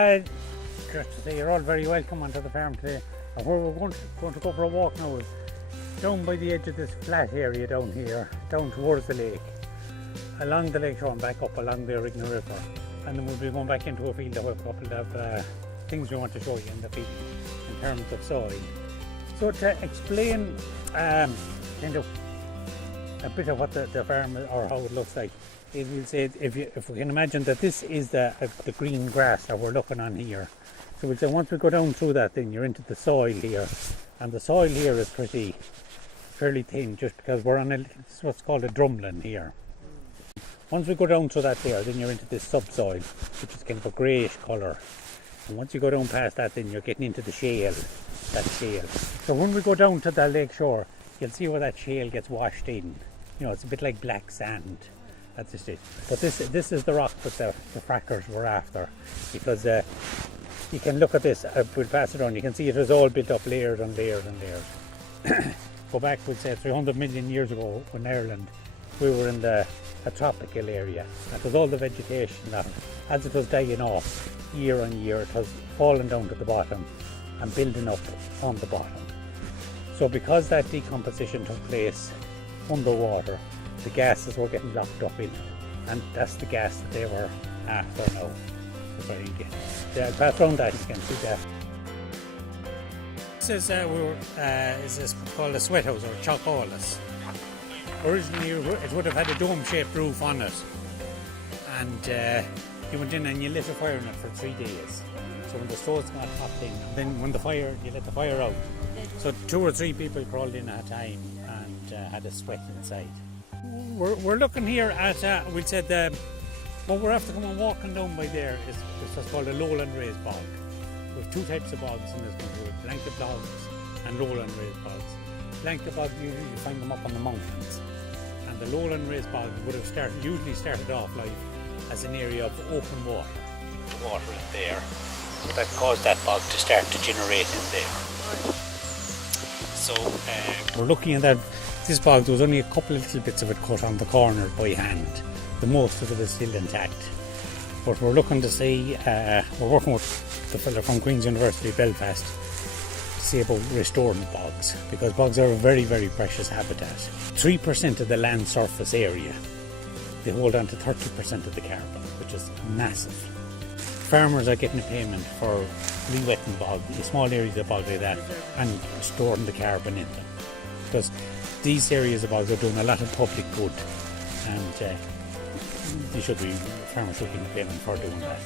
Just to say, you're all very welcome onto the farm today. And where we're going to go for a walk now is down by the edge of this flat area down here, down towards the lake, along the lake shore and back up along the Rigna River. And then we'll be going back into a field that we have a couple of things we want to show you in the field in terms of soil. So to explain kind of a bit of what the farm or how it looks like, it will say if we can imagine that this is the green grass that we're looking on here. So we'll say once we go down through that, then you're into the soil here, and the soil here is fairly thin, just because we're on what's called a drumlin here. Once we go down through that there, then you're into this subsoil, which is kind of a greyish colour. And once you go down past that, then you're getting into the shale, that shale. So when we go down to the lake shore, you'll see where that shale gets washed in. You know, it's a bit like black sand at this stage. But this is the rock that the frackers were after, because you can look at this, we'll pass it on, you can see it was all built up layers and layers and layers. Go back, we'd say 300 million years ago in Ireland, we were in a tropical area. That was all the vegetation that, as it was dying off year on year, it was falling down to the bottom and building up on the bottom. So because that decomposition took place underwater, the gases were getting locked up in it, and that's the gas that they were after now. I'll pass around that, you can see that. This is called a sweat house or chocolate. Originally it would have had a dome-shaped roof on it, and you went in and you lit a fire in it for 3 days. So when the stoves got hot then when you let the fire out. So 2 or 3 people crawled in at a time and had a sweat inside. We're looking here at, we'll say what we're after coming walking down by there is what's called a lowland raised bog. We have 2 types of bogs in this country, blanket bogs and lowland raised bogs. Blanket bogs, you find them up on the mountains, and the lowland raised bogs would have usually started off life as an area of open water. The water in there, so that caused that bog to start to generate in there. So we're looking at that. This bog, there was only a couple of little bits of it cut on the corner by hand. The most of it is still intact. But we're looking to see, we're working with the fella from Queen's University Belfast to see about restoring bogs, because bogs are a very, very precious habitat. 3% of the land surface area, they hold on to 30% of the carbon, which is massive. Farmers are getting a payment for re-wetting bog, small areas of bog like that, and storing the carbon in them. Because these areas of bogs are doing a lot of public good, and farmers should be payment for doing that.